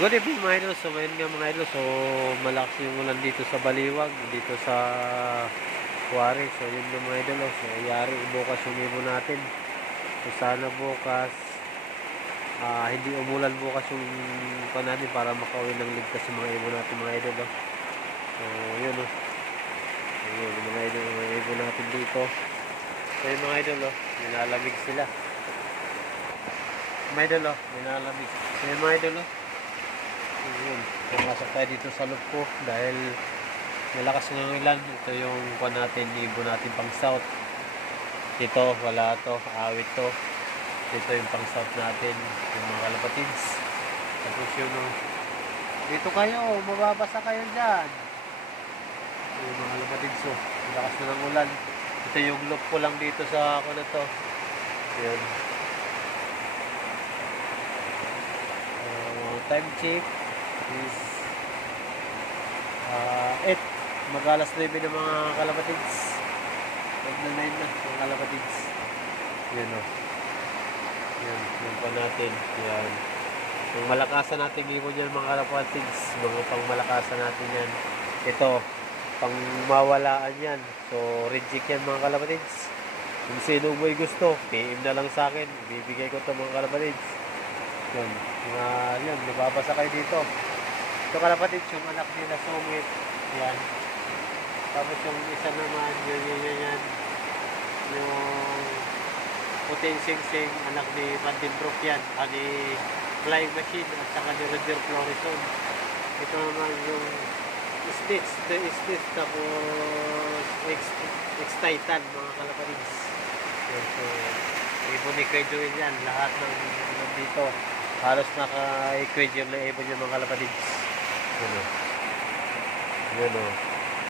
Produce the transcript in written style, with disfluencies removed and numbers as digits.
Good evening mga idol. So ngayon nga mga idol, so malakas yung ulan dito sa Baliwag, dito sa Juarez. So yun nga mga idol, so yari bukas yung ibon natin. So sana bukas hindi umulan bukas yung natin para makauwi ng ligtas yung mga ibon natin mga idol. So yun So, yun yung mga idol, yung mga ibon natin dito. So yung mga idol nilalamig sila. Mga idol nilalamig. So yung mga idol yun, pumasok tayo dito sa loob ko dahil malakas ng ulan. Ito yung kuha natin, ibon natin pang south. Dito wala to, awit to. Dito yung pang south natin, yung mga kalapatids. Tapos yun dito kayo, mababasa kayo dyan. Yung mga kalapatids malakas na ng ulan. Ito yung loop ko lang dito sa ako na to. Yun. Time check is 8. Mag-alas 9 ng mga kalapatids. 9 na mga kalapatids. Yan Yan, yun pa natin. Yan. Yung malakasan natin ibon yan mga kalapatids. Mga pang malakasan natin yan. Ito, pang mawalaan yan. So, reject yan mga kalapatids. Kung sino mo'y gusto, PM na lang sa akin. Bibigay ko ito mga kalapatids. Yan. Yan, nababasa kayo dito. Ito kalapatids, yung anak nila sungit. Yan. Tapos yung isa naman, yan. Yung puting sing-sing, anak ni Vandenbroek yan. Ni Flying Machine at saka ni Roger Florison. Ito naman yung Stitch. Tapos X-Titan, mga kalapatids. Yan, so, ibon ni Kuya Joel yan. Lahat ng dito. Halos naka-equate yung ibon yung mga kalapatids. Yan